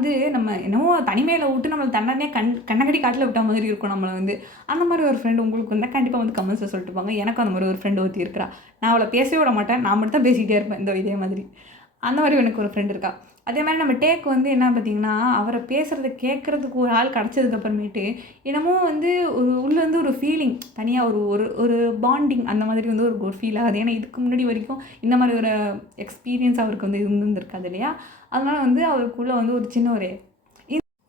வந்து நம்ம என்னமோ தனிமையில் விட்டு நம்மளை தண்டனே கண்ணக்கடி காட்டில் விட்ட மாதிரி இருக்கும் நம்மளை வந்து. அந்த மாதிரி ஒரு ஃப்ரெண்டு உங்களுக்கு இருந்தால் கண்டிப்பாக வந்து கமெண்ட்ஸில் சொல்லிட்டு போங்க. எனக்கும் அந்த மாதிரி ஒரு ஃப்ரெண்டு ஒருத்தி இருக்கிறா. நான் அவளை பேசவே விட மாட்டேன், நான் மட்டும் தான் பேசிக்கிட்டே இருப்பேன் இதே மாதிரி. அந்த மாதிரி எனக்கு ஒரு ஃப்ரெண்ட் இருக்கா. அதே மாதிரி நம்ம டேக்கு வந்து என்ன பார்த்தீங்கன்னா, அவரை பேசுகிறத கேட்குறதுக்கு ஒரு ஆள் கிடச்சதுக்கப்புறமேட்டு என்னமோ வந்து உள்ள வந்து ஒரு ஃபீலிங் தனியாக ஒரு ஒரு ஒரு பாண்டிங் அந்த மாதிரி வந்து ஒரு ஃபீல் ஆகுது. ஏன்னா இதுக்கு முன்னாடி வரைக்கும் இந்த மாதிரி ஒரு எக்ஸ்பீரியன்ஸ் அவருக்கு வந்து இருந்திருக்காது இல்லையா? அதனால வந்து அவருக்குள்ளே வந்து ஒரு சின்ன ஒரு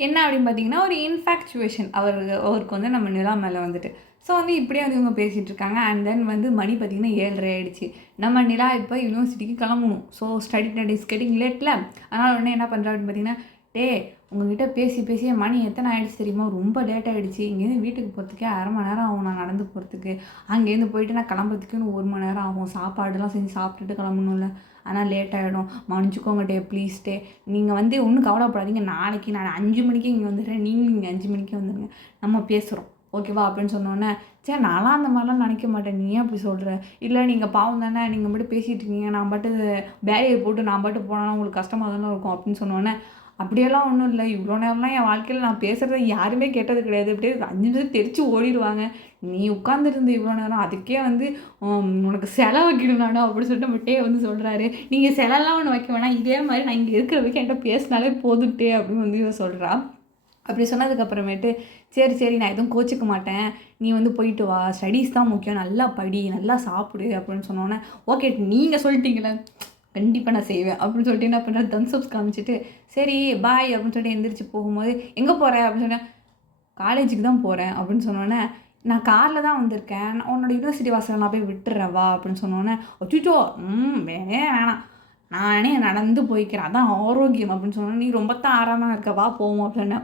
என்ன அப்படின்னு பார்த்தீங்கன்னா, ஒரு இன்ஃபேக்சுவேஷன் அவருக்கு வந்து நம்ம நிலா மேலே வந்துட்டு. ஸோ வந்து இப்படியே வந்து இவங்க பேசிகிட்டு இருக்காங்க. அண்ட் தென் வந்து மணி பார்த்திங்கன்னா 7:30 ஆகிடுச்சு. நம்ம நிலா இப்போ யூனிவர்சிட்டிக்கு கிளம்பணும். So study time is getting லேட்டில். அதனால் உடனே என்ன பண்ணுறா அப்படின்னு பார்த்தீங்கன்னா, உங்ககிட்ட பேசியே மணி எத்தனை ஆகிடுச்சு தெரியுமா? ரொம்ப லேட் ஆகிடுச்சு. இங்கேருந்து வீட்டுக்கு போகிறதுக்கே 1/2 மணி நேரம் ஆகும் நான் நடந்து போகிறதுக்கு. அங்கேருந்து போயிட்டு நான் கிளம்புறதுக்குன்னு 1 மணி நேரம் ஆகும். சாப்பாடுலாம் செஞ்சு சாப்பிட்டுட்டு கிளம்பணும்ல, ஆனால் லேட் ஆகிடும். மன்னிச்சிக்கோங்க ப்ளீஸ் நீங்கள் வந்து ஒன்றும் கவலைப்படாதீங்க. நாளைக்கு நான் 5 மணிக்கு இங்கே வந்துடுறேன், நீங்களும் இங்கே 5 மணிக்கு வந்துடுங்க, நம்ம பேசுகிறோம் ஓகேவா அப்படின்னு சொன்னோன்னே, சரி நான்லாம் அந்த மாதிரிலாம் நினைக்க மாட்டேன், நீ ஏன் அப்படி சொல்கிற? இல்லை நீங்கள் பாவம் தானே, நீங்கள் மட்டும் பேசிகிட்டு இருக்கீங்க, நான் பாட்டு பேரியர் போட்டு நான் பாட்டு போனால் உங்களுக்கு கஷ்டமாக தானே இருக்கும் அப்படின்னு சொன்னோன்னே, அப்படியெல்லாம் ஒன்றும் இல்லை, இவ்வளோ நேரம்லாம் என் வாழ்க்கையில் நான் பேசுகிறத யாருமே கேட்டது கிடையாது, அப்படியே 5 நிமிஷம் தெரிச்சு ஓடிடுவாங்க, நீ உட்காந்துருந்து இவ்வளோ நேரம் அதுக்கே வந்து உனக்கு செலை வைக்கணும் நானும் அப்படின்னு சொல்லிட்டு மட்டே வந்து சொல்கிறாரு. நீங்கள் செலெல்லாம் ஒன்று வைக்க வேணாம், இதே மாதிரி நான் இங்கே இருக்கிற வரைக்கும் என்கிட்ட பேசினாலே போதுட்டே அப்படின்னு வந்து இவன் சொல்கிறா. அப்படி சொன்னதுக்கப்புறமேட்டு சரி நான் எதுவும் கோச்சிக்க மாட்டேன், நீ வந்து போயிட்டு வா, ஸ்டடீஸ் தான் முக்கியம், நல்லா படி, நல்லா சாப்பிடு அப்படின்னு சொன்னோன்னே, ஓகே நீங்கள் சொல்லிட்டீங்களே கண்டிப்பாக நான் செய்வேன் அப்படின்னு சொல்லிட்டு என்ன பண்ணுறேன், தம்ஸ்அப்ஸ் காமிச்சிட்டு சரி பாய் அப்படின்னு சொல்லிட்டு எந்திரிச்சு போகும்போது, எங்கே போகிறேன் அப்படின்னு சொன்னேன், காலேஜுக்கு தான் போகிறேன் அப்படின்னு சொன்னோன்னே, நான் காரில் தான் வந்திருக்கேன், உன்னோட யூனிவர்சிட்டி வாசலில் நான் போய் விட்டுறேன் வா அப்படின்னு சொன்னோன்னே, அச்சோ வேணாம் நானே நடந்து போய்க்கிறேன், அதான் ஆரோக்கியம் அப்படின்னு சொன்னோன்னே, நீ ரொம்ப தான் ஆறாமல் இருக்க, வா போவோம் அப்படின்னு.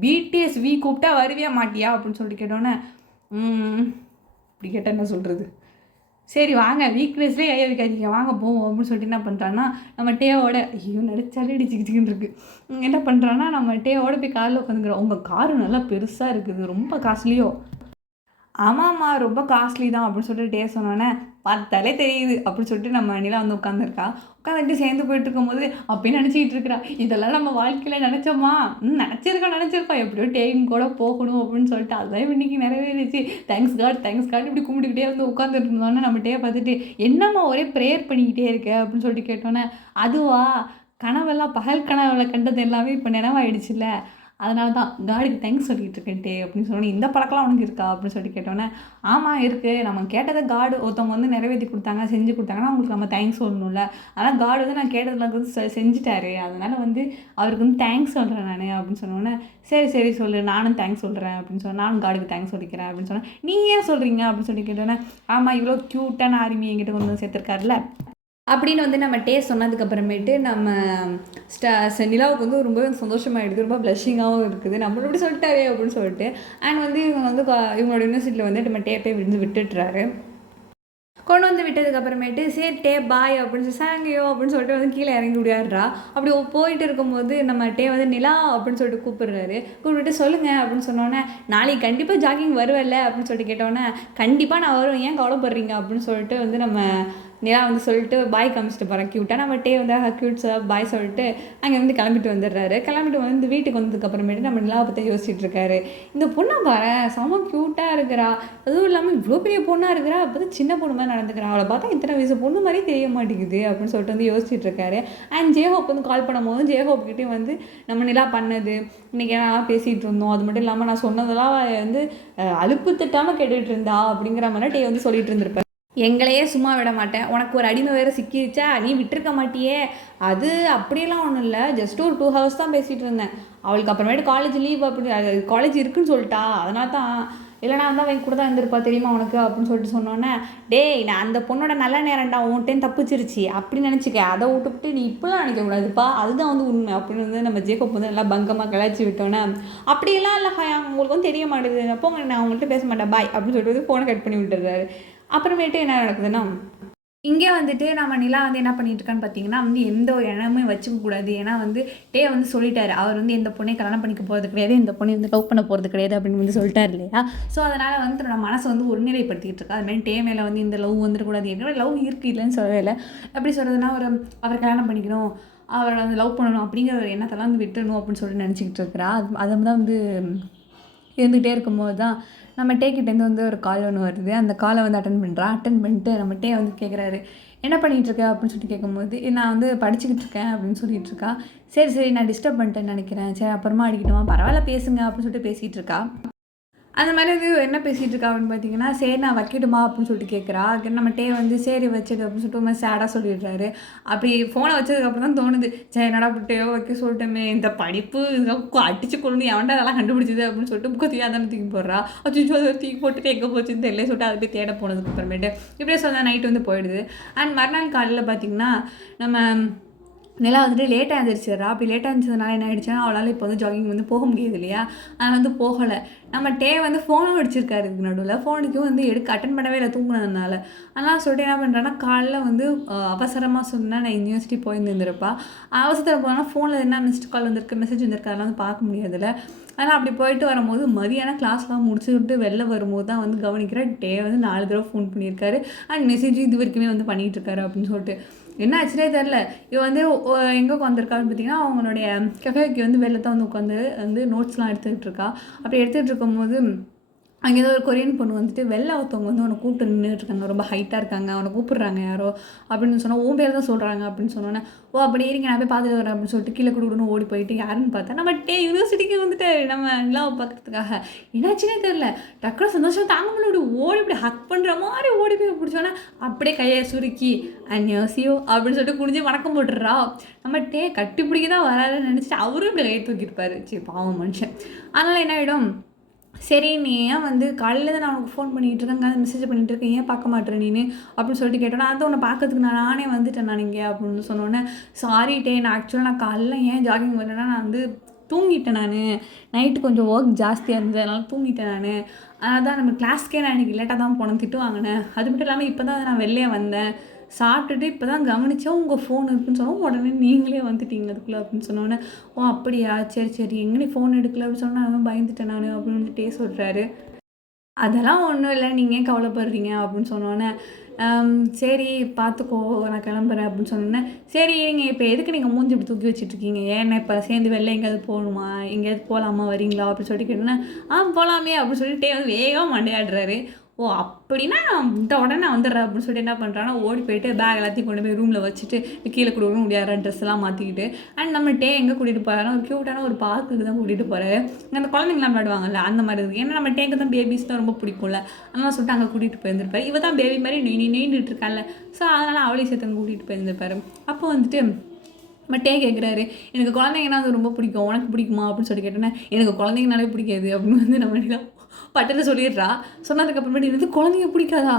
பிடிஎஸ் கூப்பிட்டா வருவியா மாட்டியா அப்படின்னு சொல்லிட்டு கேட்டோன்னே, இப்படி கேட்டால் என்ன சொல்கிறது, சரி வாங்க வீக்னஸ்லேயே ஐயா வைக்காதீங்க வாங்க போவோம் அப்படின்னு சொல்லிட்டு என்ன பண்ணுறான்னா, நம்ம டேவோட ஐயோ நடிச்சாலே இடிச்சிக்கிச்சிக்கின்னு இருக்குது, என்ன பண்ணுறான்னா நம்ம டேவோட போய் காரில் உட்காந்துக்கிறோம். உங்கள் காரு நல்லா பெருசாக இருக்குது, ரொம்ப காஸ்ட்லியோ? ஆமாம்மா ரொம்ப காஸ்ட்லி தான் அப்படின்னு சொல்லிட்டு டே சொன்னோன்னே, பார்த்தாலே தெரியுது அப்படின்னு சொல்லிட்டு நம்ம நிலா வந்து உட்காந்துருக்கா. உட்காந்துட்டு சேர்ந்து போயிட்டு இருக்கும்போது அப்பயும் நினச்சிக்கிட்டு இருக்கிறா, இதெல்லாம் நம்ம வாழ்க்கையில் நினச்சோமா? நினச்சிருக்கோம் எப்படியோ டேயும் கூட போகணும் அப்படின்னு சொல்லிட்டு, அதுதான் இன்னைக்கு நிறைவேறிச்சு, தேங்க்ஸ் காட் இப்படி கும்பிட்டுக்கிட்டே வந்து உட்காந்துட்டு இருந்தோன்னே நம்ம டே பார்த்துட்டு, என்னம்மா ஒரே ப்ரேயர் பண்ணிக்கிட்டே இருக்க அப்படின்னு சொல்லிட்டு கேட்டோன்னே, அதுவா கனவெல்லாம் பகல் கனவில் கண்டது எல்லாமே இப்போ நினைவாயிடுச்சுல்ல, அதனால தான் காடுக்கு தேங்க்ஸ் சொல்லிகிட்டு இருக்கேன்ட்டே அப்படின்னு சொன்னோன்னே, இந்த பழக்கம்லாம் உனக்கு இருக்கா அப்படின்னு சொல்லிட்டு கேட்டோன்னே, ஆமாம் இருக்குது, நம்ம கேட்டதை காடு ஒருத்தவங்க வந்து நிறைவேற்றி கொடுத்தாங்க, செஞ்சு கொடுத்தாங்கன்னா அவங்களுக்கு நம்ம தேங்க்ஸ் சொல்லணும்ல, ஆனால் காடு வந்து நான் கேட்டதில் வந்து செஞ்சுட்டாரு, அதனால் வந்து அவருக்கு வந்து தேங்க்ஸ் சொல்கிறேன் நான் அப்படின்னு சொன்னோன்னே, சரி சொல்லு நானும் தேங்க்ஸ் சொல்கிறேன் அப்படின்னு சொன்னேன், நானும் காடுக்கு தேங்க்ஸ் சொல்லிக்கிறேன் அப்படின்னு சொன்னேன். நீங்கள் ஏன் சொல்கிறீங்க அப்படின்னு சொல்லி கேட்டோன்னே, ஆமாம் இவ்வளோ க்யூட்டான ஆர்மி என்கிட்ட கொண்டு வந்து சேர்த்துருக்காருல அப்படின்னு வந்து நம்ம டேஸ்ட் சொன்னதுக்கப்புறமேட்டு நம்ம நிலாவுக்கு வந்து ரொம்ப சந்தோஷமாகிடுது, ரொம்ப ப்ளஷிங்காகவும் இருக்குது, நம்மளோட இப்படி சொல்லிட்டாரே அப்படின்னு சொல்லிட்டு. அண்ட் வந்து இவங்க வந்து இவங்களோட யூனிவர்சிட்டியில் வந்து நம்ம டேப்பே விட்டுட்டுறாரு. கொண்டு வந்து விட்டதுக்கப்புறமேட்டு சரி டே பாய் அப்படின்னு சொல்லி சாங்கியோ அப்படின்னு சொல்லிட்டு வந்து கீழே இறங்கி விளையாடுறா. அப்படி போயிட்டு இருக்கும்போது நம்ம டே வந்து நிலா அப்படின்னு சொல்லிட்டு கூப்பிட்டுட்டு சொல்லுங்கள் அப்படின்னு சொன்னோன்னே, நாளைக்கு கண்டிப்பாக ஜாகிங் வருவேல்ல அப்படின்னு சொல்லிட்டு கேட்டோன்னே, கண்டிப்பாக நான் வருவேன், ஏன் கவலைப்படுறீங்க அப்படின்னு சொல்லிட்டு வந்து நம்ம நிலா வந்து சொல்லிட்டு பாய் காமிச்சிட்டு போகிறேன் க்யூட்டாக. நம்ம டே வந்து க்யூட் சார் பாய் சொல்லிட்டு அங்கே வந்து கிளம்பிட்டு வந்துடுறாரு. கிளம்பிட்டு வந்து வீட்டுக்கு வந்ததுக்கப்புறமேட்டு நம்ம நிலாவை பற்றி யோசிச்சுட்டு இருக்காரு. இந்த பொண்ணை பாரு செம க்யூட்டாக இருக்கிறா, அதுவும் இல்லாமல் இவ்வளோ பெரிய பொண்ணாக இருக்கிறா, அப்போ தான் சின்ன பொண்ணு மாதிரி நடந்துக்கிறா, அவளை பார்த்தா இத்தனை வயசு பொண்ணு மாதிரி தெரிய மாட்டேங்குது அப்படின்னு சொல்லிட்டு வந்து யோசிச்சுட்டு இருக்காரு. அண்ட் ஜேஹோப் வந்து கால் பண்ணும்போது ஜேஹோப்கிட்டே வந்து நம்ம நிலா பண்ணது இன்றைக்கி நான் பேசிகிட்டு இருந்தோம், அது மட்டும் இல்லாமல் நான் சொன்னதெல்லாம் வந்து அலுப்பு திட்டாமல் கேட்டுகிட்டு இருந்தா அப்படிங்கிற மாதிரி டே வந்து சொல்லிட்டு இருந்திருப்பேன். எங்களையே சும்மா விட மாட்டேன், உனக்கு ஒரு அடிமை வேறு சிக்கிடுச்சா, நீ விட்டுருக்க மாட்டியே, அது அப்படியெல்லாம் ஒன்றும் இல்லை, ஜஸ்ட் ஒரு 2 ஹவர்ஸ் தான் பேசிகிட்டு இருந்தேன், அவளுக்கு அப்புறமேட்டு காலேஜ் லீவ் அப்படி காலேஜ் இருக்குன்னு சொல்லிட்டா, அதனால தான், இல்லைனா வந்து அவன் கூட தான் இருந்திருப்பா தெரியுமா உனக்கு அப்படின்னு சொல்லிட்டு சொன்னோன்னே, டேய் நான் அந்த பொண்ணோட நல்ல நேரம்டா, உன்ட்டேன் தப்பிச்சிருச்சு அப்படின்னு நினச்சிக்க, அதை விட்டுவிட்டு நீ இப்போலாம் நினைக்கக்கூடாதுப்பா, அதுதான் வந்து உண்மை அப்படின்னு வந்து நம்ம ஜேக்கப் வந்து நல்லா பங்கமாக கிளச்சி விட்டோன்னே, அப்படியெல்லாம் இல்லை ஹாய் உங்களுக்கு வந்து தெரிய மாட்டேங்குது, போங்க நான் அவங்கள்ட்ட பேச மாட்டேன் பாய் அப்படின்னு சொல்லிட்டு வந்து ஃபோனை கட் பண்ணி விட்டுறாரு. அப்புறமேட்டு என்ன நடக்குதுன்னா, இங்கே வந்துட்டு நம்ம நிலா வந்து என்ன பண்ணிட்டு இருக்கான்னு பார்த்தீங்கன்னா வந்து எந்த ஒரு எண்ணமே வச்சுக்கக்கூடாது, ஏன்னா வந்து டே வந்து சொல்லிட்டாரு, அவர் வந்து எந்த பொண்ணையும் கல்யாணம் பண்ணிக்க போகிறது கிடையாது, எந்த பொண்ணையும் வந்து லவ் பண்ண போகிறது கிடையாது அப்படின்னு வந்து சொல்லிட்டார் இல்லையா. ஸோ அதனால் வந்து தன்னோட மனசை வந்து ஒருநிலைப்படுத்திக்கிட்டு இருக்கா. அதுமாதிரி டே மேலே வந்து இந்த லவ் வந்துடக்கூடாது, என்னோட லவ் இருக்குது இல்லைன்னு சொல்லவே இல்லை. எப்படி சொல்கிறதுனா, அவர் கல்யாணம் பண்ணிக்கணும், அவளை வந்து லவ் பண்ணணும் அப்படிங்கிற ஒரு எண்ணத்தெல்லாம் வந்து விட்டுறணும் அப்படின்னு சொல்லிட்டு நினச்சிக்கிட்டு இருக்கிறா. அதை தான் வந்து இருந்துகிட்டே இருக்கும்போது தான் நம்ம டேக்கிட்டேருந்து வந்து ஒரு கால் ஒன்று வருது. அந்த காலை வந்து அட்டன் பண்ணுறா. அட்டன் பண்ணிட்டு நம்ம டே வந்து கேட்குறாரு, என்ன பண்ணிகிட்ருக்க அப்படின்னு சொல்லிட்டு கேட்கும்போது, நான் வந்து படிச்சுக்கிட்டு இருக்கேன் அப்படின்னு சொல்லிகிட்டு இருக்கா. சரி சரி நான் டிஸ்டர்ப் பண்ணிட்டேன்னு நினைக்கிறேன், சரி அப்புறமா அடிக்கட்டுமா, பரவாயில்ல பேசுங்க அப்படின்னு சொல்லிட்டு பேசிகிட்டு இருக்கா. அந்த மாதிரி வந்து என்ன பேசிகிட்டு இருக்கா அப்படின்னு பார்த்தீங்கன்னா, சரி நான் வைக்கட்டுமா அப்படின்னு சொல்லிட்டு கேட்குறா. நம்ம டே வந்து சரி வச்சுடு அப்படின்னு சொல்லிட்டு ஒரு மாதிரி சேடாக சொல்லிடுறாரு. அப்படி ஃபோனை வச்சதுக்கப்புறம் தான் தோணுது, சரி என்னடா டேவோ வைக்க சொல்லிட்டோமே, இந்த படிப்பு இதெல்லாம் அடிச்சு கொண்டு எவன்டா அதெல்லாம் கண்டுபிடிச்சிது அப்படின்னு சொல்லிட்டு புக்கை தானே தூக்கி போடுறா. அச்சோ அதை தூக்கி போட்டுட்டு எங்கே போச்சுன்னு தெரியல சொல்லிட்டு அதை போய் தேட போனதுக்கு அப்புறமேட்டு இப்படியே சொன்னால் நைட்டு வந்து போயிடுது. அண்ட் மறுநாள் காலையில் பார்த்தீங்கன்னா நம்ம நிலா வந்துட்டு லேட்டாக எழுந்திரிச்சிடுறா. அப்படி லேட்டாக இருந்துச்சதுனால என்ன ஆகிடுச்சுன்னா, அவளால் இப்போ வந்து ஜாகிங் வந்து போக முடியாது இல்லையா, அதனால் வந்து போகலை. நம்ம டே வந்து ஃபோனும் அடிச்சிருக்காரு இதுக்கு நடுவில். ஃபோன் அடிக்கும் வந்து அட்டன் பண்ணவே இல்லை தூங்குனதுனால. அதனால் சொல்லிட்டு என்ன பண்ணுறான்னா, காலைல வந்து அவசரமாக சொன்னால் நான் யூனிவர்சிட்டி போயிருந்துருப்பா. அவசரத்தில் போனால் ஃபோனில் என்ன மிஸ்டு கால் வந்திருக்கு, மெசேஜ் வந்திருக்கு, அதெல்லாம் வந்து பார்க்க முடியாதுல்ல. ஆனால் அப்படி போயிட்டு வரும்போது மதியானம் கிளாஸ்லாம் முடிச்சுட்டு வெளில வரும்போது தான் வந்து கவனிக்கிற டே வந்து 4 தடவை ஃபோன் பண்ணியிருக்காரு. அண்ட் மெசேஜும் இது வரைக்குமே வந்து பண்ணிகிட்டு இருக்காரு அப்படின்னு சொல்லிட்டு. என்ன ஆச்சுனே தெரில. இவ வந்து எங்கே உட்காந்துருக்கான்னு பார்த்தீங்கன்னா, அவங்களுடைய கஃபேக்கு வந்து வெளில தான் வந்து உட்காந்து வந்து நோட்ஸ்லாம் எடுத்துக்கிட்டு இருக்கா. அப்படி எடுத்துகிட்டு இருக்கும்போது அங்கே ஏதோ ஒரு கொரியன் பொண்ணு வந்துட்டு வெளில ஒருத்தவங்க வந்து அவனை கூப்பிட்டு நின்றுட்டுருக்காங்க, ரொம்ப ஹைட்டாக இருக்காங்க, அவனை கூப்பிட்றாங்க யாரோ அப்படின்னு சொன்னால், உன் பேர் தான் சொல்கிறாங்க அப்படின்னு சொன்னோன்னே, ஓ அப்படி இருங்க நான் போய் பார்த்துட்டு வரேன் அப்படின்னு சொல்லிட்டு கீழே கொடுக்கணும்னு ஓடி போயிட்டு யாருன்னு பார்த்தா நம்ம யூனிவர்சிட்டிக்கு வந்துட்டு நம்ம நிலாவை பார்க்கறதுக்காக. என்னாச்சுன்னே தெரில, டக்குனு சந்தோஷம் தாங்க முடியல, ஓடி இப்படி ஹக் பண்ணுற மாதிரி ஓடி போய் பிடிச்சோன்னே அப்படியே கையை சுருக்கி அந்நியோசியோ அப்படின்னு சொல்லிட்டு குடிஞ்சு வணக்கம் போட்டுடுறா. நம்ம கட்டி பிடிக்க தான் வராதுன்னு நினச்சிட்டு அவரும் இப்படி கையை தூக்கியிருப்பாரு. சரி பாவம் மனுஷன். அதனால் என்ன ஆகிடும், சரி நீ ஏன் வந்து காலையில் நான் உனக்கு ஃபோன் பண்ணிகிட்டு இருக்கேன், மெசேஜ் பண்ணிகிட்டு இருக்கேன், ஏன் பார்க்க மாட்டேன் நீ அப்படின்னு சொல்லிட்டு கேட்டோன்னா, அதை உன்னை பார்க்கறதுக்கு நானே வந்துட்டேன் நான் இங்கே அப்படின்னு சொன்னோன்னே, சாரி நான் ஆக்சுவலாக நான் காலையில் ஏன் ஜாகிங் பண்ணேன்னா நான் வந்து தூங்கிட்டேன், நைட்டு கொஞ்சம் ஒர்க் ஜாஸ்தியாக இருந்தது அதனால் தூங்கிட்டேன் அதான் நம்ம கிளாஸ்க்கே நான் இன்றைக்கி லேட்டாக தான் போனேன், திட்டு வாங்கினேன். அது மட்டும் இல்லாமல் இப்போ தான் நான் வெளியே வந்தேன், சாப்பிட்டுட்டு இப்போ தான் கவனித்தா உங்கள் ஃபோன் இருக்குன்னு சொன்னால் உடனே நீங்களே வந்துட்டீங்க அதுக்குள்ளே அப்படின்னு சொன்னோன்னே, ஓ அப்படியா சரி சரி எங்கே நீ ஃபோன் எடுக்கல அப்படின்னு சொன்னால் நான் பயந்துட்டேன் அப்படின்னு வந்துட்டே சொல்கிறாரு. அதெல்லாம் ஒன்றும் இல்லை, நீங்கள் ஏன் கவலைப்படுறீங்க அப்படின்னு சொன்னோன்னே, சரி பார்த்துக்கோ நான் கிளம்புறேன் அப்படின்னு சொன்னோன்னே, சரி நீங்கள் இப்போ எதுக்கு நீங்கள் மூஞ்சி இப்படி தூக்கி வச்சுட்ருக்கீங்க, ஏன்னா இப்போ சேர்ந்து வெளில எங்கேயாவது போகணுமா, எங்கேயாவது போகலாமா வரீங்களா அப்படின்னு சொல்லிட்டு கேட்டோன்னே, போகலாமே அப்படின்னு சொல்லிட்டு வந்து வேகமாக மண்டையாடுறாரு. ஓ அப்படின்னா இந்த உடனே நான் வந்துடுறேன் அப்படின்னு சொல்லிட்டு என்ன பண்ணுறான்னா, ஓடி போயிட்டு பேக் எல்லாத்தையும் கொண்டு போய் ரூமில் வச்சுட்டு கீழே கொடுக்கணும் முடியாத ட்ரெஸ்லாம் மாற்றிக்கிட்டு அண்ட் நம்ம எங்கே கூட்டிகிட்டு போகிறாரோ ஒரு க்யூட்டான ஒரு பார்க்குக்கு தான் கூட்டிகிட்டு போகிறாரு. அந்த குழந்தைங்களாம் விளையாடுவாங்கல்ல அந்த மாதிரி இருக்குது. ஏன்னா நம்ம டேக்கு தான் பேபிஸ் தான் ரொம்ப பிடிக்கும்ல, அதெல்லாம் சொல்லிட்டு அங்கே கூட்டிகிட்டு போயிருந்திருப்பாரு. இவ தான் பேபி மாதிரி நீண்டுட்டு இருக்கால, ஸோ அதனால் அவளையும் சேர்த்து கூட்டிகிட்டு போயிருந்திருப்பாரு. அப்போ வந்துட்டு பட்டே கேட்குறாரு, எனக்கு குழந்தைங்கன்னா அது ரொம்ப பிடிக்கும், உனக்கு பிடிக்குமா அப்படின்னு சொல்லி கேட்டேன்னா, எனக்கு குழந்தைங்கனாலே பிடிக்காது அப்படின்னு வந்து நம்ம பட்டத்தை சொல்லிடுறா. சொன்னதுக்கப்புறமேட்டு இது குழந்தைங்க பிடிக்காதா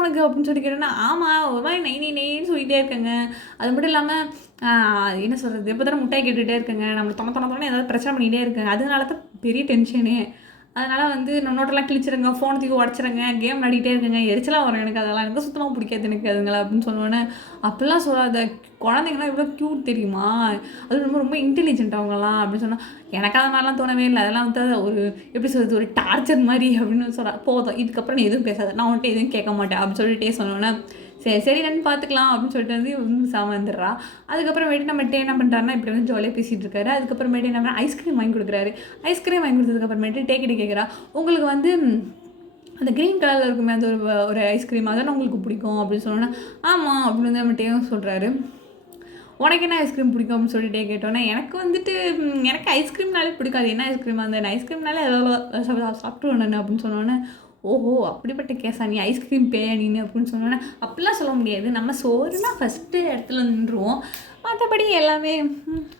உனக்கு அப்படின்னு சொல்லி கேட்டேன்னா, ஆமாம் ஒரு மாதிரி நெய்ன்னு சொல்லிகிட்டே இருக்கேங்க. அது மட்டும் இல்லாமல் என்ன சொல்கிறது, எப்போ தானே முட்டாய் கேட்டுகிட்டே இருக்கேங்க, நம்மளை தொண ஏதாவது பிரச்சனை பண்ணிகிட்டே இருக்கேங்க, அதனால தான் பெரிய டென்ஷனே. அதனால் வந்து நோட்டெல்லாம் கிழிச்சிருங்க, ஃபோனை தூக்கி உடச்சிருங்க, கேம் விளையாடிட்டே இருக்குங்க, எரிச்சலாக வரும் எனக்கு, அதெல்லாம் எனக்கு சுத்தமாக பிடிக்காது எனக்கு அதுங்களா அப்படின்னு சொன்னோன்னே, அப்படிலாம் சொல்லாத, குழந்தைங்களாம் இவ்வளோ க்யூட் தெரியுமா, அது ரொம்ப ரொம்ப இன்டெலிஜென்ட் அவங்களாம் அப்படின்னு சொன்னால், எனக்கு அது மாதிரிலாம் தோணவே இல்லை, அதெல்லாம் வந்து ஒரு எப்படி சொல்கிறது ஒரு டார்ச்சர் மாதிரி அப்படின்னு சொல்கிறா. போதும் இதுக்கப்புறம் நீ எதுவும் பேசாத, நான் வந்துட்டு எதுவும் கேட்க மாட்டேன் அப்படின்னு சொல்லிட்டே சொன்னோன்னே, சரி நான் பார்த்துக்கலாம் அப்படின்னு சொல்லிட்டு வந்து சாமந்துடுறா. அதுக்கப்புறமேட்டு நம்ம என்ன பண்ணுறாருன்னா இப்படி வந்து ஜாலியாக பேசிகிட்டு இருக்காரு. அதுக்கப்புறமேட்டு என்ன ஐஸ்கிரீம் வாங்கி கொடுக்குறாரு. ஐஸ்கிரீம் வாங்கி கொடுத்ததுக்கப்புறமேட்டு டேக்கிட்டு கேட்குறா, உங்களுக்கு வந்து அந்த க்ரீன் கலரில் இருக்குமே அந்த ஒரு ஐஸ்கிரீம் அதான் உங்களுக்கு பிடிக்கும் அப்படின்னு சொன்னோன்னா, ஆமாம் அப்படின்னு வந்து நம்ம டேவும் சொல்கிறாரு. உனக்கு என்ன ஐஸ்கிரீம் பிடிக்கும் அப்படின்னு சொல்லிட்டு கேட்டோன்னா, எனக்கு வந்துட்டு எனக்கு ஐஸ்கிரீம்னாலே பிடிக்காது, என்ன ஐஸ்கிரீம் அந்த ஐஸ்கிரீம்னாலே சாப்பிட்டு நான் அப்படின்னு சொன்னோன்னே, ஓஹோ அப்படிப்பட்ட கேஸா நீ ஐஸ்கிரீம் பேயா நீன்னு அப்படின்னு சொன்னோன்னே, அப்படிலாம் சொல்ல முடியாது, நம்ம சோறுனா ஃபஸ்ட்டு இடத்துல நின்றுவோம், மற்றபடி எல்லாமே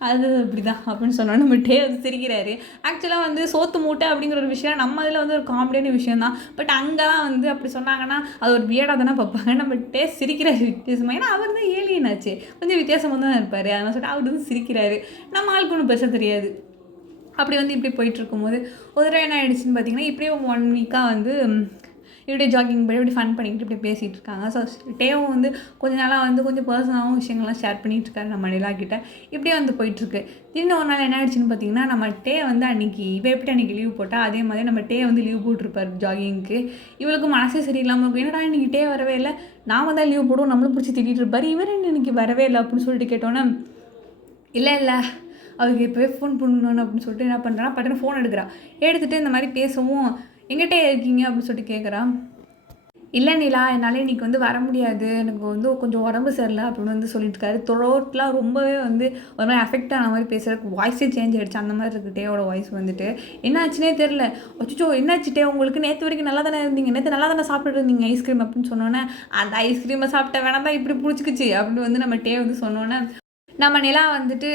அது அப்படி தான் அப்படின்னு சொன்னோன்னே நம்ம வந்து சிரிக்கிறாரு. ஆக்சுவலாக வந்து சோத்து மூட்டை அப்படிங்கிற ஒரு விஷயம் நம்ம இதில் வந்து ஒரு காமெடியான விஷயம் தான். பட் அங்கே தான் வந்து அப்படி சொன்னாங்கன்னா அது ஒரு வியடாக தானே பார்ப்பாங்க. நம்ம சிரிக்கிறாரு வித்தியாசமாக, ஏன்னா அவர் தான் ஏலியன் ஆச்சு, கொஞ்சம் வித்தியாசமாக தான் இருப்பார். அதனால் சொல்லிட்டு அவர் வந்து சிரிக்கிறாரு. நம்ம ஆளுக்கு ஒன்றும் பெருசாக தெரியாது. அப்படி வந்து இப்படி போயிட்டுருக்கும்போது ஒரு தடவை என்ன ஆகிடுச்சின்னு பார்த்தீங்கன்னா, இப்படியே 1 வீக்காக வந்து இப்படி ஜாகிங் பண்ணி இப்படி ஃபன் பண்ணிக்கிட்டு இப்படி பேசிகிட்டு இருக்காங்க. ஸோ டேவும் வந்து கொஞ்ச நாளாக வந்து கொஞ்சம் பர்சனலாகவும் விஷயங்கள்லாம் ஷேர் பண்ணிகிட்டு இருக்காரு நம்ம நிலா கிட்ட. இப்படியே வந்து போயிட்டுருக்கு. திடீர்னு ஒரு நாள் என்ன ஆயிடுச்சுன்னு பார்த்தீங்கன்னா, நம்ம டே வந்து அன்றைக்கி எப்படி அன்றைக்கி லீவ் போட்டால் அதே மாதிரி நம்ம டே வந்து லீவ் போட்டிருப்பார் ஜாகிங்க்கு. இவளுக்கு மனசே சரியில்லாமல் இருக்கும். என்னடா இன்றைக்கி டே வரவே இல்லை, நான் வந்தால் லீவ் போடுவோம் நம்மளும் பிடிச்சி திட்டிகிட்டு இருப்பார், இவர் என்ன இன்றைக்கி வரவே இல்லை அப்படின்னு சொல்லிட்டு கேட்டோன்னே, இல்லை அவருக்கு இப்போவே ஃபோன் பண்ணணும் அப்படின்னு சொல்லிட்டு என்ன பண்ணுறான்னா பட்டுன்னு ஃபோன் எடுத்துகிட்டு இந்த மாதிரி பேசவும், எங்கிட்டே இருக்கீங்க அப்படின்னு சொல்லிட்டு கேட்குறா. இல்லை நிலா, என்னால் இன்றைக்கி வந்து வர முடியாது, எனக்கு வந்து கொஞ்சம் உடம்பு சரியில்லை அப்படின்னு வந்து சொல்லிட்டுருக்காரு. த்ரோட்லாம் ரொம்பவே வந்து ஒரு மாதிரி அஃபெக்ட் ஆன மாதிரி பேசுகிறதுக்கு வாய்ஸே சேஞ்ச் ஆகிடுச்சு. அந்த மாதிரி இருக்குது டேவோட வாய்ஸ் வந்துட்டு. என்னாச்சுனே தெரில. அச்சோ என்னாச்சு டே, உங்களுக்கு நேற்று வரைக்கும் நல்லா தானே இருந்தீங்க, நேற்று நல்லா தானே சாப்பிட்டுட்டு இருந்தீங்க ஐஸ்கிரீம் அப்படின்னு சொன்னோன்னே, அந்த ஐஸ்கிரீமை சாப்பிட்ட வேணாம் தான் இப்படி பிடிச்சிக்கிச்சு அப்படின்னு வந்து நம்ம டே வந்து சொன்னோன்னே, நம்ம நிலா வந்துட்டு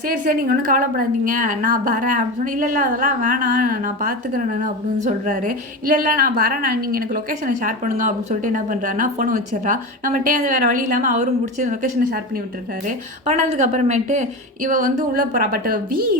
சரி நீங்கள் ஒன்றும் கவலைப்படாதீங்க, நான் வரேன் அப்படின்னு சொன்னேன். இல்லை அதெல்லாம் வேணாம், நான் பார்த்துக்கிறேன் நான் அப்படின்னு சொல்கிறாரு. இல்லை நான் வரேன், நீங்கள் எனக்கு லொக்கேஷனை ஷேர் பண்ணுங்க அப்படின்னு சொல்லிட்டு என்ன பண்ணுறாருன்னா ஃபோனை வச்சிடறா. நம்மகிட்டே அது வேறு வழி இல்லாமல் அவரும் பிடிச்சி லொக்கேஷனை ஷேர் பண்ணி விட்டுறாரு. பண்ணதுக்கு அப்புறமேட்டு இவ வந்து உள்ளே போகிறா. பட்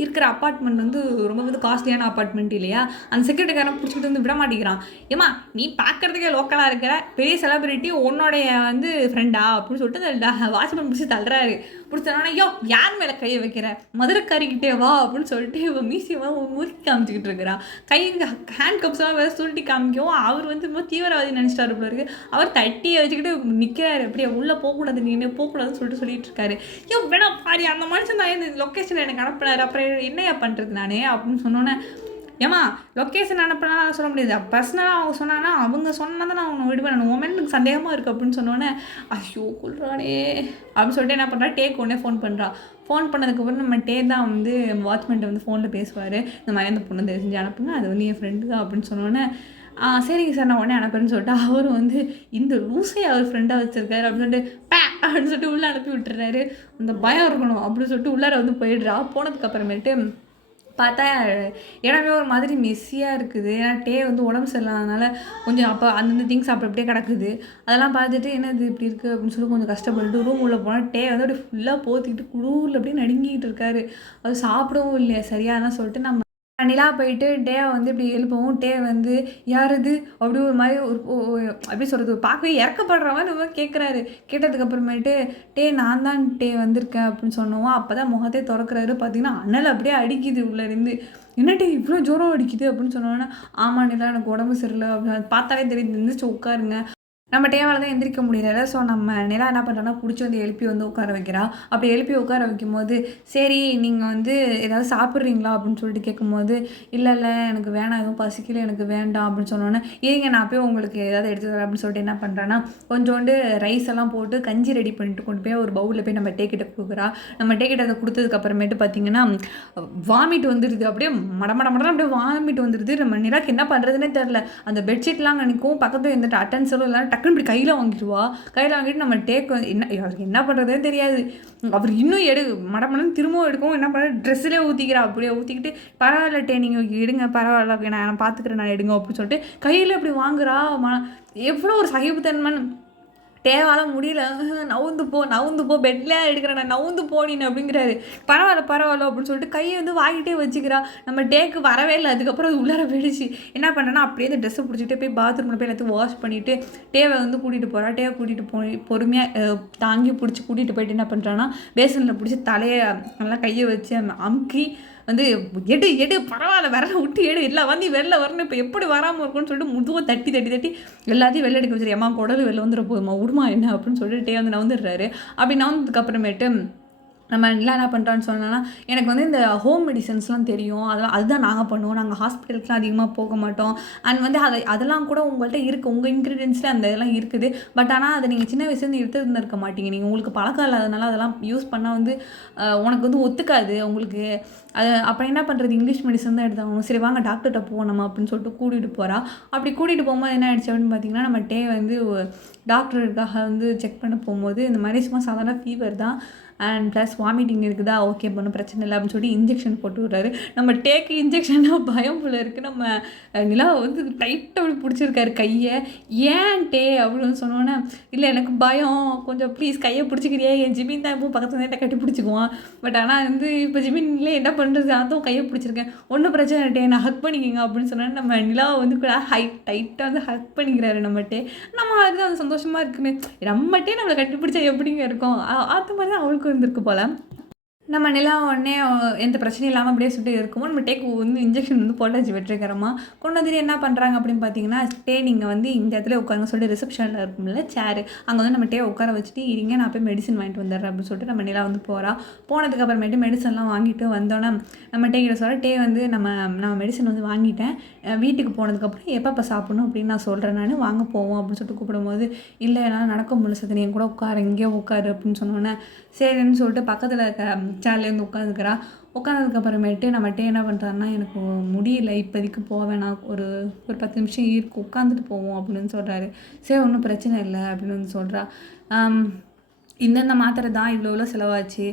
இருக்கிற அப்பார்ட்மெண்ட் வந்து ரொம்ப வந்து காஸ்ட்லியான அப்பார்ட்மெண்ட் இல்லையா, அந்த செக்யூரிட்டிக்காரன் பிடிச்சிக்கிட்டு வந்து விட மாட்டேங்கிறான். ஏமா நீ பார்க்குறதுக்கே லோக்கலாக இருக்கிற பெரிய செலிபிரிட்டி உன்னோடைய வந்து ஃப்ரெண்டா அப்படின்னு சொல்லிட்டு வாட்ச்மேன் பிடிச்சி தள்ளுறாரு. பிடிச்சோன்னா ஐயோ யார் மேலே கையை வைக்கிற, மதுரைக்காரிக்கிட்டே வா அப்படின்னு சொல்லிட்டு இவன் மீசியமாக முறுக்கி காமிச்சிக்கிட்டு இருக்கிறான். ஹேண்ட் கப்ஸ்லாம் வேறு சுருட்டி காமிக்கவும் அவர் வந்து ரொம்ப தீவிரவாதி நினச்சிட்டாரு போல இருக்கு. அவர் தட்டியை வச்சுக்கிட்டு நிற்கிறாரு. அப்படியே உள்ளே போகக்கூடாது, நீங்கள் போகக்கூடாதுன்னு சொல்லிட்டு இருக்காரு. ஐயோ வேணா பாரு, அந்த மனுஷன் தான் இந்த லொக்கேஷன் எனக்கு அனுப்பினார், அப்புறம் என்னையா பண்ணுறது நானே அப்படின்னு சொன்னோன்னே, ஏமா லொக்கேஷன் அனுப்பினா சொல்ல முடியாது, பர்சனலாக அவங்க சொன்னான்னா அவங்க சொன்னால் தான் நான் அவனை விடுவேன், உன் மேலே எனக்கு சந்தேகமாக இருக்குது அப்படின்னு சொன்னோன்னே, ஐயோ கொள்றானே அப்படின்னு சொல்லிட்டு என்ன பண்ணுறா, டேக்கு உடனே ஃபோன் பண்ணுறா. ஃபோன் பண்ணதுக்கப்புறம் நம்ம டே தான் வந்து வாட்ச்மேன்ட்ட வந்து ஃபோனில் பேசுவார். இந்த மாதிரி அந்த பொண்ணு தயவு செஞ்சு அனுப்புங்க, அது வந்து என் ஃப்ரெண்டு தான் அப்படின்னு சொன்னோன்னே, சரிங்க சார் நான் உடனே அனுப்புறேன்னு சொல்லிட்டு அவரும் வந்து இந்த லூஸே அவர் ஃப்ரெண்டாக வச்சுருக்காரு அப்படின்னு சொல்லிட்டு அப்படின்னு சொல்லிட்டு உள்ளே அனுப்பி விட்டுறாரு. அந்த பயம் இருக்கணும் அப்படின்னு சொல்லிட்டு உள்ளார வந்து போயிடுறா. போனதுக்கப்புறமேட்டு பார்த்தா இடமே ஒரு மாதிரி மெஸ்ஸியாக இருக்குது. ஏன்னா டே வந்து உடம்பு சரியில்லாதனால கொஞ்சம் அப்போ அந்தந்த திங்ஸ் அப்படியே கிடக்குது. அதெல்லாம் பார்த்துட்டு என்னது இப்படி இருக்குது அப்படின்னு சொல்லி கொஞ்சம் கஷ்டப்பட்டு ரூம் உள்ளே போனால் டே வந்து அப்படியே ஃபுல்லாக போத்திக்கிட்டு குளூரில் அப்படியே நடுங்கிட்டு இருக்காரு. அது சாப்பிடவும் இல்லையா சரியாதான் சொல்லிட்டு நம்ம நிலா போயிட்டு டேவை வந்து இப்படி எழுப்பவும், டே வந்து யார் இது அப்படி ஒரு மாதிரி எப்படி சொல்கிறது, பார்க்கவே இறக்கப்படுற மாதிரி ரொம்ப கேட்குறாரு. கேட்டதுக்கப்புறமேட்டு நான் தான் டே வந்திருக்கேன் அப்படின்னு சொன்னோம். அப்போ தான் முகத்தை திறக்கிறாரு. பார்த்தீங்கன்னா அனல் அப்படியே அடிக்குது உள்ளேருந்து. என்ன டே இவ்வளோ ஜோரம் அடிக்குது அப்படின்னு சொன்னோன்னா, ஆமாம் நிலா எனக்கு உடம்பு சரியில்லை அப்படின்னு பார்த்தாலே தெரியுது, எந்திரிச்சு உட்காருங்க. நம்ம டேவால் தான் எந்திரிக்க முடியல. ஸோ நம்ம நிலா என்ன பண்ணுறோன்னா பிடிச்சி வந்து எழுப்பி வந்து உட்கார வைக்கிறா. அப்படி எழுப்பி உட்கார வைக்கும்போது, சரி நீங்கள் வந்து ஏதாவது சாப்பிட்றீங்களா அப்படின்னு சொல்லிட்டு கேட்கும்போது, இல்லை எனக்கு வேணாம், எதுவும் பசிக்கல, எனக்கு வேண்டாம் அப்படின்னு சொன்னோன்னே, இருங்க நான் போய் உங்களுக்கு ஏதாவது எடுத்து தரேன் அப்படின்னு சொல்லிட்டு என்ன பண்ணுறேன்னா, கொஞ்சோண்டு ரைஸ் எல்லாம் போட்டு கஞ்சி ரெடி பண்ணிட்டு கொண்டு போய் ஒரு பவுலில் போய் நம்ம டேக்கிட்ட கொடுக்குறா. நம்ம டேக்கிட்ட அதை கொடுத்ததுக்கப்புறமேட்டு பார்த்தீங்கன்னா வாமிட் வந்துடுது. அப்படியே மடமடமடன்னு அப்படியே வாமிட் வந்துடுது. நம்ம நிலாக்கு என்ன பண்ணுறதுனே தெரில. அந்த பெட்ஷீட்லாம் நினைக்கும் பக்கத்தில் இருந்துட்டு அட்டன்ஸலும் இல்லை, டக்குன்னு இப்படி கையில் வாங்கிடுவா. கையில் வாங்கிட்டு நம்ம டேக் வந்து அவருக்கு என்ன பண்ணுறதே தெரியாது. அவர் இன்னும் மடமடன்னு திரும்பவும் எடுக்கவும் என்ன பண்ணுற, ட்ரெஸ்ஸிலே ஊற்றிக்கிறா. அப்படியே ஊற்றிக்கிட்டு பரவாயில்ல டே நீங்கள் எடுங்க, பரவாயில்ல நான் பார்த்துக்கிறேன், நான் எடுங்க அப்படின்னு சொல்லிட்டு கையில் இப்படி வாங்குறா. எவ்வளோ ஒரு சகிப்புத்தன்மைன்னு தேவால முடியல, நவுந்து போ பெட்லேயே எடுக்கிறேன் நான், நவுந்து போனின்னு அப்படிங்கிறாரு. பரவாயில்ல அப்படின்னு சொல்லிட்டு கையை வந்து வாங்கிட்டே வச்சுக்கிறா. நம்ம டேக்கு வரவே இல்லை. அதுக்கப்புறம் அது உள்ளார போயிடுச்சு. என்ன பண்ணேன்னா அப்படியே இந்த ட்ரெஸ்ஸை பிடிச்சிட்டு போய் பாத்ரூமில் போய் எல்லாத்தையும் வாஷ் பண்ணிவிட்டு டேவை வந்து கூட்டிகிட்டு போகிறா. டேவை கூட்டிகிட்டு போய் பொறுமையாக தாங்கி பிடிச்சி கூட்டிகிட்டு போயிட்டு என்ன பண்ணுறான்னா, பேசனில் பிடிச்சி தலையை நல்லா கையை வச்சு அமுக்கி வந்து எடு பரவாயில்ல விரல விட்டு எல்லாம் வந்து வெளில வரணும், இப்போ எப்படி வராமல் இருக்கும்னு சொல்லிட்டு முதுவை தட்டி எல்லாத்தையும் வெளில எடுக்க வச்சுரு. அம்மா குடல் வெளில வந்துட போதுமா, விடுமா என்ன அப்படின்னு சொல்லிட்டு டே வந்து நவுந்துடுறாரு. அப்படி நவுந்ததுக்கப்புறமேட்டு நம்ம எல்லாம் என்ன பண்ணுறான்னு சொன்னோன்னா, எனக்கு வந்து இந்த ஹோம் மெடிசன்ஸ்லாம் தெரியும், அதுதான் நாங்கள் பண்ணுவோம், நாங்கள் ஹாஸ்பிட்டலுக்குலாம் அதிகமாக போக மாட்டோம். அண்ட் வந்து அதெல்லாம் கூட உங்கள்கிட்ட இருக்குது, உங்கள் இன்க்ரீடியன்ஸில் அந்த இதெல்லாம் இருக்குது. பட் ஆனால் அதை நீங்கள் சின்ன வயசுலேருந்து இருந்திருக்க மாட்டீங்க. நீங்கள் உங்களுக்கு பழக்கம் இல்லாதனால அதெல்லாம் யூஸ் பண்ணால் வந்து உனக்கு வந்து ஒத்துக்காது உங்களுக்கு. அப்புறம் என்ன பண்ணுறது, இங்கிலீஷ் மெடிசன் தான் எடுத்தாங்க. சரி வாங்க டாக்டர்கிட்ட போவோம் நம்ம அப்படின்னு சொல்லிட்டு கூட்டிகிட்டு போகிறா. அப்படி கூட்டிகிட்டு போகும்போது என்ன ஆயிடுச்சு அப்படின்னு பார்த்தீங்கன்னா, நம்ம டே வந்து டாக்டருக்காக வந்து செக் பண்ண போகும்போது இந்த மாதிரி சும்மா சாதாரண ஃபீவர் தான், அண்ட் ப்ளஸ் வாமிட்டிங் இருக்குதா, ஓகே ஒன்றும் பிரச்சனை இல்லை அப்படின்னு சொல்லி இன்ஜெக்ஷன் போட்டு விட்றாரு. நம்ம டேக்கு இன்ஜெக்ஷன்னா பயம் போல இருக்குது. நம்ம நிலா வந்து டைட்டாக அப்படி பிடிச்சிருக்காரு கையை. ஏன் டே அப்படின்னு சொன்னோன்னே, இல்லை எனக்கு பயம், கொஞ்சம் ப்ளீஸ் கையை பிடிச்சிக்கிறியா, என் ஜிமின் தான் இப்போ பக்கத்துல நேரம் கட்டி பிடிச்சிக்குவான். பட் ஆனால் வந்து இப்போ ஜிமின்ல என்ன பண்ணுறது, அதுவும் கையை பிடிச்சிருக்கேன், ஒன்றும் பிரச்சனை டே நான் ஹக் பண்ணிக்கங்க அப்படின்னு சொன்னேன். நம்ம நிலாவை வந்து கூட டைட்டாக வந்து ஹக் பண்ணிக்கிறாரு நம்மகிட்டே. நம்ம அதுதான் அது சந்தோஷமாக இருக்குமே, நம்மகிட்டே நம்மளை கட்டி பிடிச்சா எப்படிங்க இருக்கும், அது மாதிரி தான் அவளுக்கு இருந்திருக்கு போல். நம்ம நிலா உடனே எந்த பிரச்சனையும் இல்லாமல் அப்படியே சுட்டு இருக்குமோ நம்ம டேக்கு வந்து இன்ஜெக்ஷன் வந்து போட்டாச்சு வெற்றிகரமாக. கொண்டு வந்துட்டு என்ன பண்ணுறாங்க அப்படின்னு பார்த்தீங்கன்னா, நீங்கள் வந்து இந்த இடத்துல உட்காருங்க சொல்லிட்டு ரிசப்ஷனில் இருக்கும்ல சேரு, அங்கே வந்து நம்ம டே உட்கார வச்சுட்டு இருங்க நான் போய் மெடிசன் வாங்கிட்டு வந்துடுறேன் அப்படின்னு சொல்லிட்டு நம்ம நிலா வந்து போகிறா. போனதுக்கப்புறமேட்டு மெடிசன்லாம் வாங்கிட்டு வந்தோன்னே நம்ம டே கிட்ட சொல்ல, டே வந்து நம்ம மெடிசன் வந்து வாங்கிட்டேன், வீட்டுக்கு போனதுக்கப்புறம் எப்போ சாப்பிடணும் அப்படின்னு நான் சொல்கிறேன், நான் வாங்க போவோம் அப்படின்னு சொல்லிட்டு கூப்பிடும்போது, இல்லை என்னால் நடக்க முடியல சரி என் கூட உட்காரு, இங்கேயே உட்காரு அப்படின்னு சொன்னோன்னே சரின்னு சொல்லிட்டு பக்கத்தில் இருக்க சேர்லேருந்து உட்காந்துக்கிறா. உட்காந்ததுக்கப்புறமேட்டு நம்மகிட்ட என்ன பண்ணுறாருன்னா, எனக்கு முடியல இப்போதைக்கு போவேணாம், ஒரு 10 நிமிஷம் இருக்கு உட்காந்துட்டு போவோம் அப்படின்னு சொல்கிறாரு. சரி ஒன்றும் பிரச்சனை இல்லை அப்படின்னு வந்து சொல்கிறா. இந்தந்த மாத்திரை தான் இவ்வளோ செலவாச்சு,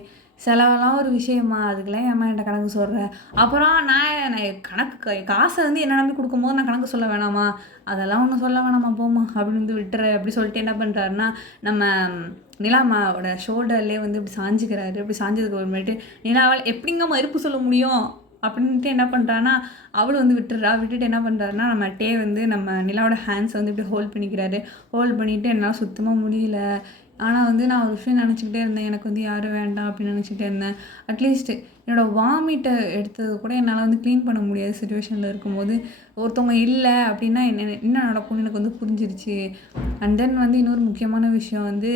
செலவெல்லாம் ஒரு விஷயமா, அதுக்கெல்லாம் ஏம்மா என்கிட்ட கணக்கு சொல்கிறேன். அப்புறம் நான் கணக்கு காசை வந்து என்ன நம்பி கொடுக்கும்போது நான் கணக்கு சொல்ல வேணாமா, அதெல்லாம் ஒன்றும் சொல்ல வேணாமா போமா அப்படின்னு வந்து விட்டுற அப்படி சொல்லிட்டு என்ன பண்ணுறாருன்னா, நம்ம நிலாமாவோட ஷோல்டர்லேயே வந்து இப்படி சாஞ்சிக்கிறாரு. இப்படி சாஞ்சதுக்கு அப்புறமேட்டு நிலாவால் எப்படிங்க மறுப்பு சொல்ல முடியும் அப்படின்ட்டு என்ன பண்ணுறான்னா, அவளும் வந்து விட்டுட்டு என்ன பண்ணுறாருன்னா, நம்ம டே வந்து நம்ம நிலாவோட ஹேண்ட்ஸை வந்து இப்படி ஹோல்ட் பண்ணிக்கிறாரு. ஹோல்ட் பண்ணிவிட்டு என்னால் சுத்தமாக முடியல, ஆனால் வந்து நான் ஒரு விஷயம் நினச்சிக்கிட்டே இருந்தேன், எனக்கு வந்து யாரும் வேண்டாம் அப்படின்னு நினச்சிக்கிட்டே இருந்தேன். அட்லீஸ்ட் என்னோடய வாமிட்டை எடுத்தது கூட என்னால் வந்து க்ளீன் பண்ண முடியாத சுச்சுவேஷனில் இருக்கும்போது ஒருத்தவங்க இல்லை அப்படின்னா என்ன நடக்கும்னு எனக்கு வந்து புரிஞ்சிருச்சு. அண்ட் தென் வந்து இன்னொரு முக்கியமான விஷயம் வந்து,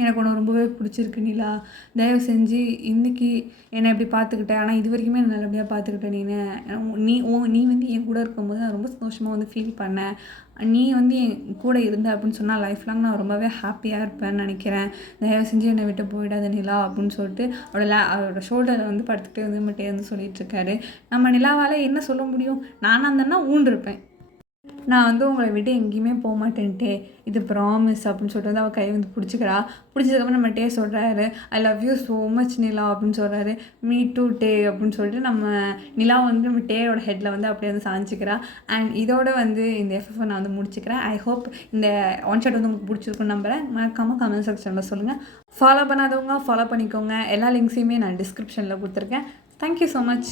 எனக்கு ஒன்று ரொம்பவே பிடிச்சிருக்கு நிலா, தயவு செஞ்சு இன்றைக்கி என்னை எப்படி பார்த்துக்கிட்டேன், ஆனால் இது வரைக்குமே என்னை நல்லபடியாக பார்த்துக்கிட்டேன் நீ வந்து என் கூட இருக்கும்போது நான் ரொம்ப சந்தோஷமாக வந்து ஃபீல் பண்ணேன். நீ வந்து என் கூட இருந்த அப்படின்னு சொன்னால் லைஃப் லாங் நான் ரொம்பவே ஹாப்பியாக இருப்பேன்னு நினைக்கிறேன். தயவு செஞ்சு என்னை விட்டு போயிடாத நிலா அப்படின்னு சொல்லிட்டு அவரோட ஷோல்டரை வந்து படுத்துக்கிட்டே வந்து மட்டும் வந்து சொல்லிகிட்ருக்காரு. நம்ம நிலாவால் என்ன சொல்ல முடியும், நானாக இருந்தேன்னா ஊண்டிருப்பேன், நான் வந்து உங்களை விட்டு எங்கேயுமே போக மாட்டேன்ட்டே, இது ப்ராமிஸ் அப்படின்னு சொல்லிட்டு வந்து அவள் கை வந்து பிடிச்சிக்கிறா. பிடிச்சதுக்கப்புறம் நம்ம டே சொல்கிறாரு, I love you so much Nila அப்படின்னு சொல்கிறாரு. மீ டூ டே அப்படின்னு சொல்லிட்டு நம்ம நிலா வந்து நம்ம டேயோட ஹெட்டில் வந்து அப்படியே வந்து சாஞ்சிக்கிறா. அண்ட் இதோட வந்து இந்த எஃப்எஃப் நான் வந்து முடிச்சுக்கிறேன். ஐ ஹோப் இந்த ஒன் ஷாட் வந்து உங்களுக்கு பிடிச்சிருக்குன்னு நம்புகிறேன். மறக்காமல் கமெண்ட் செக்ஷனில் சொல்லுங்கள். ஃபாலோ பண்ணாதவங்க ஃபாலோ பண்ணிக்கோங்க. எல்லா லிங்க்ஸையுமே நான் டிஸ்கிரிப்ஷனில் கொடுத்துருக்கேன். Thank you so much.